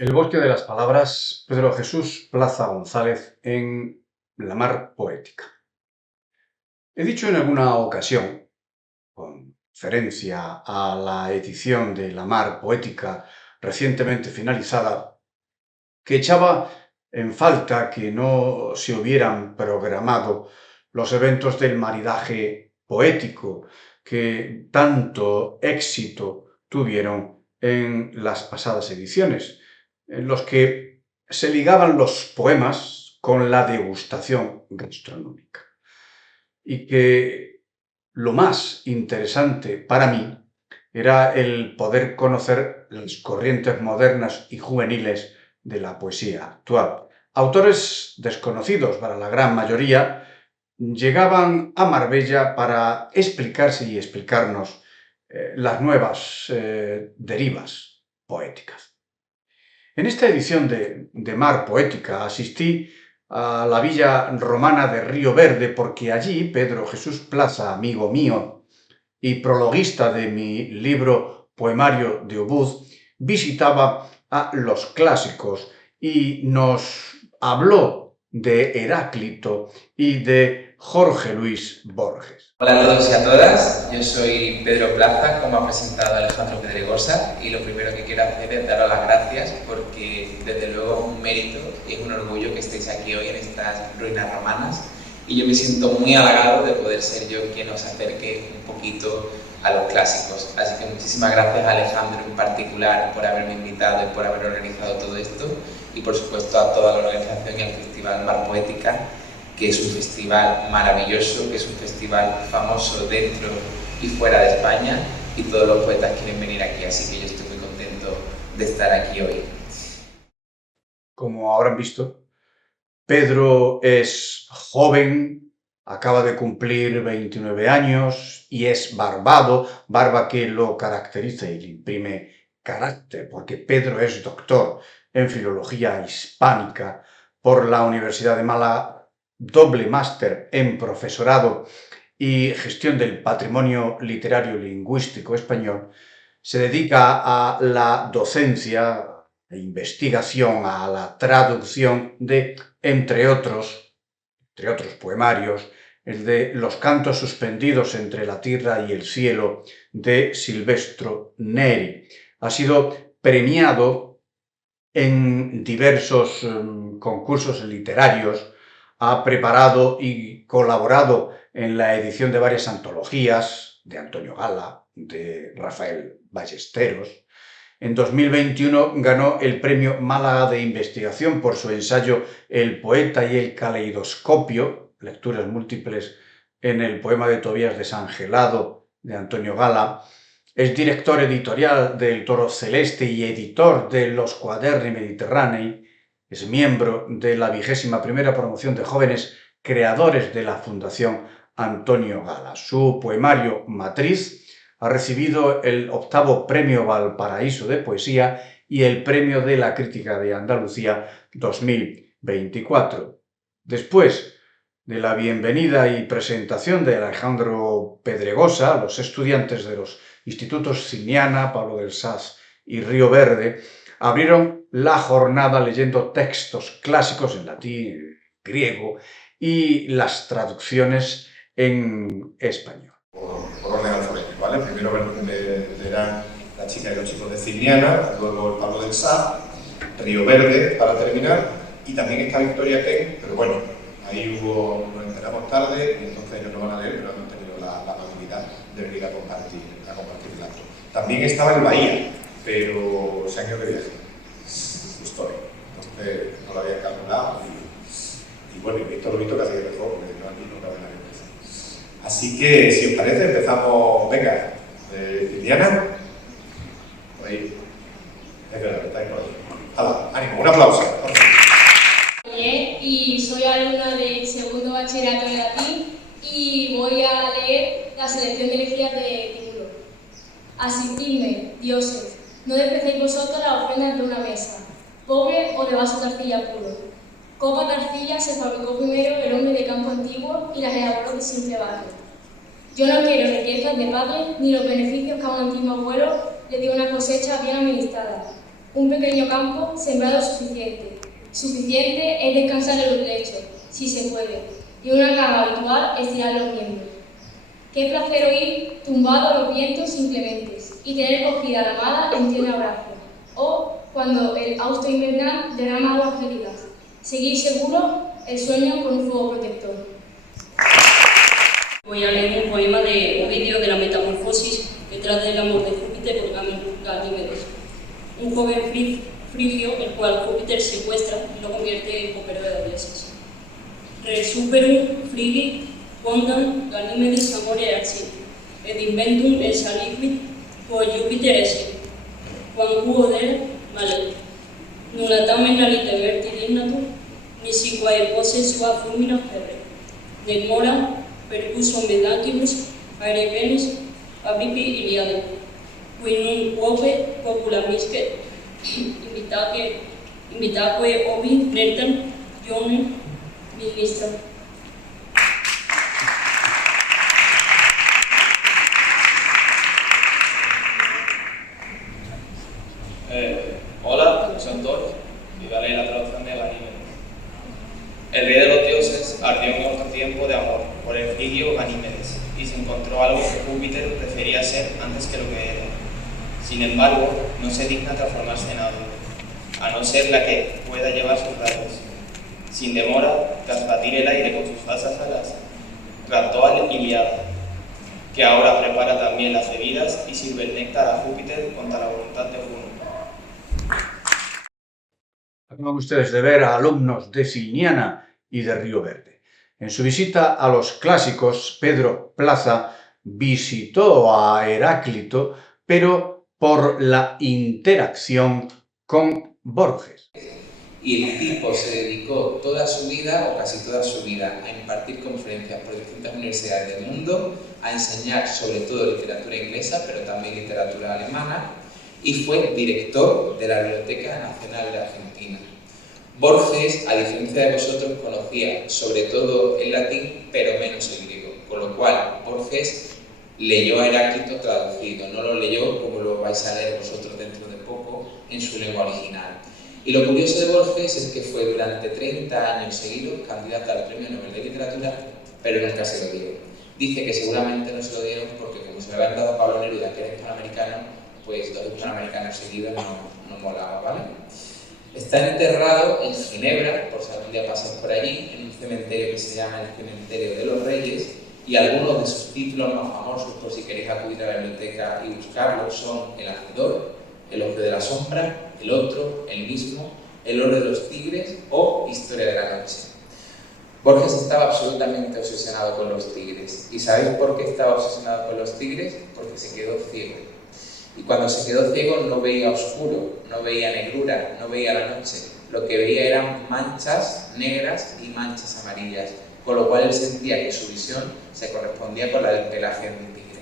El bosque de las palabras, Pedro Jesús Plaza González, en La Mar Poética. He dicho en alguna ocasión, con referencia a la edición de La Mar Poética recientemente finalizada, que echaba en falta que no se hubieran programado los eventos del maridaje poético que tanto éxito tuvieron en las pasadas ediciones, en los que se ligaban los poemas con la degustación gastronómica. Y que lo más interesante para mí era el poder conocer las corrientes modernas y juveniles de la poesía actual. Autores desconocidos para la gran mayoría llegaban a Marbella para explicarse y explicarnos las nuevas derivas poéticas. En esta edición de Mar Poética asistí a la villa romana de Río Verde porque allí Pedro Jesús Plaza, amigo mío y prologuista de mi libro Poemario de Ubud, visitaba a los clásicos y nos habló de Heráclito y de Jorge Luis Borges. Hola a todos y a todas, yo soy Pedro Plaza, como ha presentado Alejandro Pedregosa, y lo primero que quiero hacer es daros las gracias porque desde luego es un mérito y es un orgullo que estéis aquí hoy en estas ruinas romanas, y yo me siento muy halagado de poder ser yo quien os acerque un poquito a los clásicos. Así que muchísimas gracias a Alejandro en particular por haberme invitado y por haber organizado todo esto, y por supuesto a toda la organización y al Festival Mar Poética, que es un festival maravilloso, que es un festival famoso dentro y fuera de España, y todos los poetas quieren venir aquí, así que yo estoy muy contento de estar aquí hoy. Como habrán visto, Pedro es joven, acaba de cumplir 29 años y es barbado, barba que lo caracteriza y le imprime carácter, porque Pedro es doctor en Filología Hispánica por la Universidad de Málaga, doble máster en Profesorado y Gestión del Patrimonio Literario Lingüístico Español. Se dedica a la docencia, a investigación, a la traducción de, entre otros poemarios, el de Los cantos suspendidos entre la tierra y el cielo de Silvestro Neri. Ha sido premiado en diversos concursos literarios, ha preparado y colaborado en la edición de varias antologías de Antonio Gala, de Rafael Ballesteros. En 2021 ganó el Premio Málaga de Investigación por su ensayo El poeta y el caleidoscopio, lecturas múltiples en el poema de Tobías Desangelado de Antonio Gala. Es director editorial del Toro Celeste y editor de Los Quaderni Mediterranei. Es miembro de la 21ª promoción de jóvenes creadores de la Fundación Antonio Gala. Su poemario Matriz ha recibido el 8º Premio Valparaíso de Poesía y el Premio de la Crítica de Andalucía 2024. Después de la bienvenida y presentación de Alejandro Pedregosa, los estudiantes de los institutos Ciniana, Pablo del Saz y Río Verde abrieron la jornada leyendo textos clásicos en latín, griego y las traducciones en español. Por orden alfabético, ¿vale? Primero verán la chica y los chicos de Ciniana, luego el Pablo del Saz, Río Verde para terminar, y también está Victoria Ken, pero bueno, ahí nos enteramos tarde y entonces ellos no van a leer, pero han tenido la amabilidad de venir a compartir el acto. También estaba el Bahía, pero se han ido de viaje, justo hoy, entonces no lo había calculado y bueno, y Víctor lo visto casi que mejor, porque no aquí no cabe nadie. Así que, si os parece, empezamos. Venga, Liliana. Por ahí. Es verdad, estáis por ahí. ¡Hala! ¡Ánimo! ¡Un aplauso! Y soy alumna del segundo bachillerato de latín y voy a leer la selección de elegías de título. Asistidme, dioses, no despreciéis vosotros las ofrendas de una mesa, pobre o de vaso de arcilla puro. Copa de arcilla se fabricó primero el hombre de campo antiguo y las elaboró de simple barro. Yo no quiero riquezas de padre ni los beneficios que a un antiguo abuelo le dio una cosecha bien administrada. Un pequeño campo sembrado es suficiente. Suficiente es descansar en los lechos, si se puede, y una cama habitual estirar los miembros. Qué placer oír tumbado a los vientos inclementes y tener cogida a la amada en tierno abrazo. O cuando el austo invernal derrama aguas gélidas, seguir seguro el sueño con un fuego protector. Voy a leer un poema de Ovidio de la Metamorfosis que trata del amor de Júpiter por Ganímedes, un joven frigio el cual Júpiter secuestra y lo convierte en copero de dioses. Re superum frigi quondam Ganímedes amore arsi, ed inventum es aliquid quo Júpiter esse, quam quoder male, nulla tamen alite verti dignatur, nisi quae posse sua fulmina ferre, nec mora percusum medantibus aere venis abripi Iliade, qui nun quoque popula miscet, invitaque obi nertam ionem ministra. Hola, soy Antonio y voy a leer la traducción de Ganímedes. El rey de los dioses ardió en corto tiempo de amor por el frigio Ganímedes y se encontró algo que Júpiter prefería ser antes que lo que era. Sin embargo, no se digna transformarse en algo, a no ser la que pueda llevar sus rayos. Sin demora, tras batir el aire con sus falsas alas, raptó al Iliada, que ahora prepara también las bebidas y sirve el néctar a Júpiter contra la voluntad de Juno. Acaban ustedes de ver a alumnos de Siniana y de Río Verde. En su visita a los clásicos, Pedro Plaza visitó a Heráclito, pero por la interacción con Borges. Y el tipo se dedicó toda su vida, o casi toda su vida, a impartir conferencias por distintas universidades del mundo, a enseñar sobre todo literatura inglesa, pero también literatura alemana, y fue director de la Biblioteca Nacional de Argentina. Borges, a diferencia de vosotros, conocía sobre todo el latín, pero menos el griego, con lo cual Borges leyó a Heráclito traducido, no lo leyó como lo vais a leer vosotros dentro de poco en su lengua original. Y lo curioso de Borges es que fue durante 30 años seguidos candidato al Premio Nobel de Literatura, pero nunca se lo dio. Dice que seguramente no se lo dieron porque como se le habían dado a Pablo Neruda, que era hispanoamericano, pues dos hispanoamericanos seguidos no molaba, ¿vale? Está enterrado en Ginebra, por si algún día pasáis por allí, en un cementerio que se llama el Cementerio de los Reyes, y algunos de sus títulos más famosos, por si queréis acudir a la biblioteca y buscarlos, son El Hacedor, El Hombre de la Sombra, El Otro, El Mismo, El Oro de los Tigres o Historia de la Noche. Borges estaba absolutamente obsesionado con los tigres. ¿Y sabéis por qué estaba obsesionado con los tigres? Porque se quedó ciego. Y cuando se quedó ciego no veía oscuro, no veía negrura, no veía la noche. Lo que veía eran manchas negras y manchas amarillas, con lo cual él sentía que su visión se correspondía con la del pelaje de un tigre.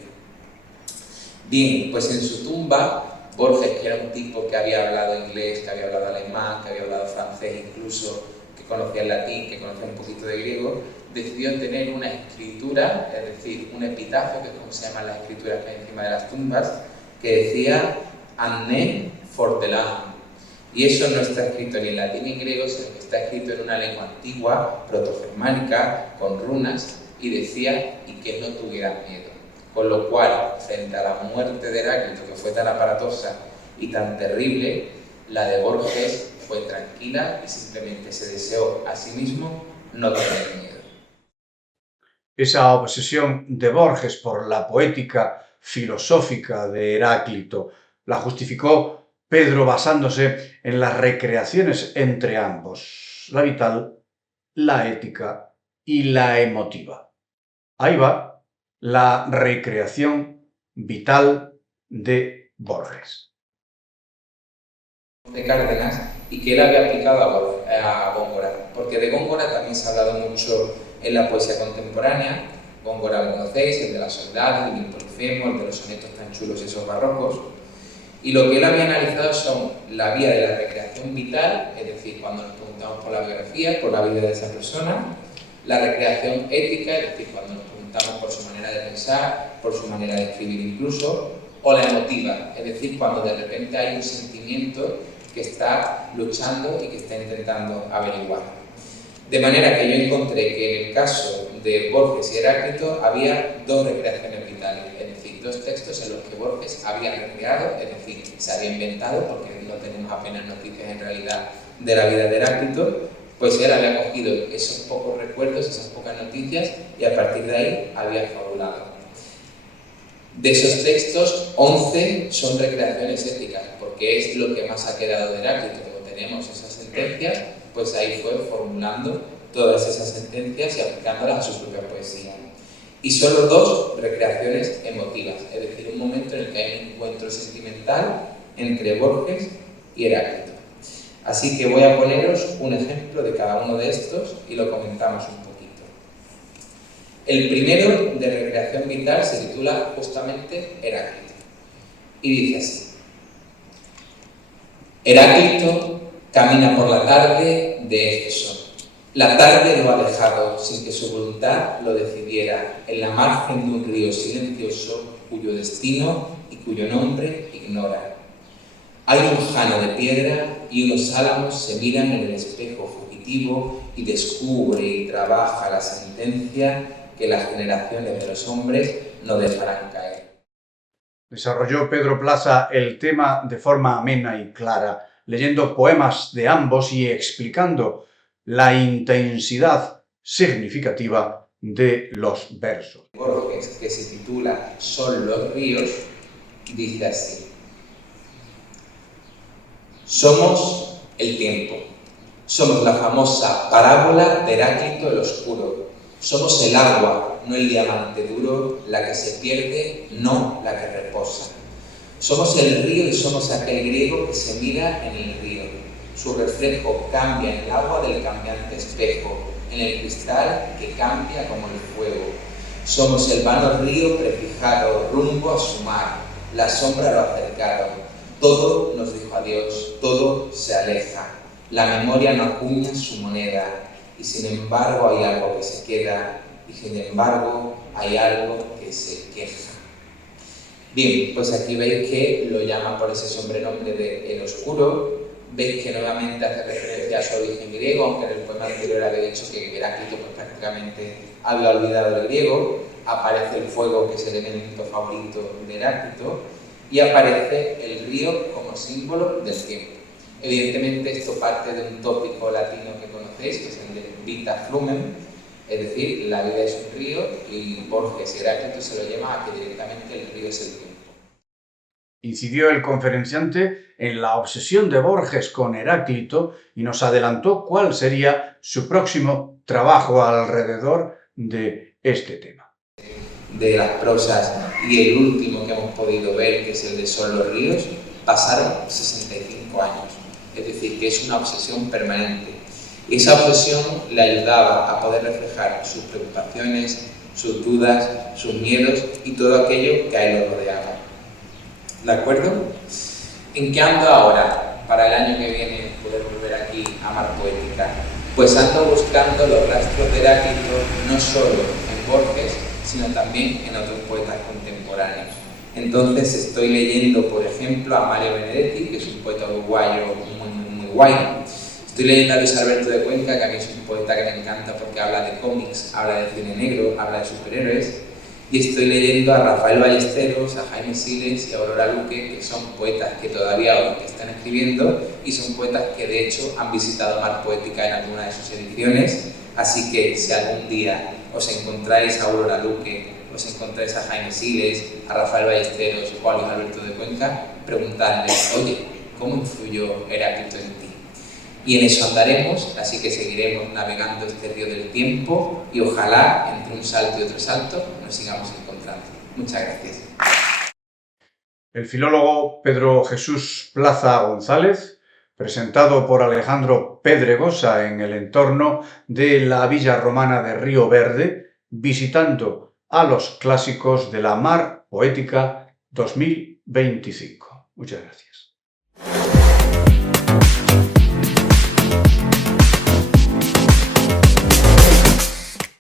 Bien, pues en su tumba, Borges, que era un tipo que había hablado inglés, que había hablado alemán, que había hablado francés incluso, que conocía el latín, que conocía un poquito de griego, decidió tener una escritura, es decir, un epitafio, que es como se llaman las escrituras que hay encima de las tumbas, que decía Anne Fortelam. Y eso no está escrito ni en latín ni en griego, sino que está escrito en una lengua antigua, protogermánica, con runas, y decía y que no tuviera miedo. Con lo cual, frente a la muerte de Heráclito, que fue tan aparatosa y tan terrible, la de Borges fue tranquila y simplemente se deseó a sí mismo no tener miedo. Esa obsesión de Borges por la poética filosófica de Heráclito la justificó Pedro basándose en las recreaciones entre ambos, la vital, la ética y la emotiva. Ahí va la recreación vital de Borges. De Cárdenas y que él había aplicado a Góngora, porque de Góngora también se ha hablado mucho en la poesía contemporánea. Góngora lo conocéis, el de las soledades, el del Polifemo, el de los sonetos tan chulos esos barrocos. Y lo que él había analizado son la vía de la recreación vital, es decir, cuando nos preguntamos por la biografía, por la vida de esa persona, la recreación ética, es decir, cuando nos preguntamos por su manera de pensar, por su manera de escribir incluso, o la emotiva, es decir, cuando de repente hay un sentimiento que está luchando y que está intentando averiguar. De manera que yo encontré que en el caso de Borges y Heráclito había dos recreaciones vitales, es decir, dos textos en los que Borges había recreado, es decir, se había inventado, porque no tenemos apenas noticias en realidad de la vida de Heráclito, pues él había cogido esos pocos recuerdos, esas pocas noticias, y a partir de ahí había fabulado. De esos textos, 11 son recreaciones éticas, porque es lo que más ha quedado de Heráclito. Como tenemos esas sentencias, pues ahí fue formulando todas esas sentencias y aplicándolas a su propia poesía. Y solo 2 recreaciones emotivas, es decir, un momento en el que hay un encuentro sentimental entre Borges y Heráclito. Así que voy a poneros un ejemplo de cada uno de estos y lo comentamos un poquito. El primero, de recreación vital, se titula justamente Heráclito. Y dice así: Heráclito camina por la tarde de Éfeso. La tarde lo ha dejado sin que su voluntad lo decidiera en la margen de un río silencioso cuyo destino y cuyo nombre ignora. Hay un jano de piedra y unos álamos se miran en el espejo fugitivo y descubre y trabaja la sentencia que las generaciones de los hombres no dejarán caer. Desarrolló Pedro Plaza el tema de forma amena y clara, leyendo poemas de ambos y explicando la intensidad significativa de los versos. Borges, que se titula Son los ríos, dice así: somos el tiempo, somos la famosa parábola de Heráclito el Oscuro, somos el agua, no el diamante duro, la que se pierde, no la que reposa. Somos el río y somos aquel griego que se mira en el río. Su reflejo cambia en el agua del cambiante espejo, en el cristal que cambia como el fuego. Somos el vano río prefijado, rumbo a su mar, la sombra lo ha acercado. Todo nos dijo adiós, todo se aleja. La memoria no acuña su moneda, y sin embargo hay algo que se queda, y sin embargo hay algo que se queja. Bien, pues aquí veis que lo llama por ese sobrenombre de El Oscuro. Veis que nuevamente hace referencia a su origen griego, aunque en el poema anterior había dicho que Heráclito pues, prácticamente había olvidado el griego. Aparece el fuego, que es el elemento favorito de Heráclito, y aparece el río como símbolo del tiempo. Evidentemente esto parte de un tópico latino que conocéis, que es el de vita flumen, es decir, la vida es un río, y Borges y Heráclito se lo llama a que directamente el río es el tiempo. Incidió el conferenciante en la obsesión de Borges con Heráclito y nos adelantó cuál sería su próximo trabajo alrededor de este tema. De las prosas y el último que hemos podido ver, que es el de Son los ríos, pasaron 65 años. Es decir, que es una obsesión permanente. Y esa obsesión le ayudaba a poder reflejar sus preocupaciones, sus dudas, sus miedos y todo aquello que a él lo rodeaba. ¿De acuerdo? ¿En qué ando ahora para el año que viene poder volver aquí a Mar Poética? Pues ando buscando los rastros de Heráclito no solo en Borges, sino también en otros poetas contemporáneos. Entonces estoy leyendo, por ejemplo, a Mario Benedetti, que es un poeta uruguayo muy guay. Estoy leyendo a Luis Alberto de Cuenca, que a mí es un poeta que me encanta porque habla de cómics, habla de cine negro, habla de superhéroes. Y estoy leyendo a Rafael Ballesteros, a Jaime Siles y a Aurora Luque, que son poetas que todavía hoy están escribiendo y son poetas que de hecho han visitado Mar Poética en alguna de sus ediciones. Así que si algún día os encontráis a Aurora Luque, os encontráis a Jaime Siles, a Rafael Ballesteros o a Luis Alberto de Cuenca, preguntadle: oye, ¿cómo influyó Heráclito en ti? Y en eso andaremos, así que seguiremos navegando este río del tiempo y ojalá entre un salto y otro salto nos sigamos encontrando. Muchas gracias. El filólogo Pedro Jesús Plaza González, presentado por Alejandro Pedregosa en el entorno de la villa romana de Río Verde, visitando a los clásicos de la Mar Poética 2025. Muchas gracias.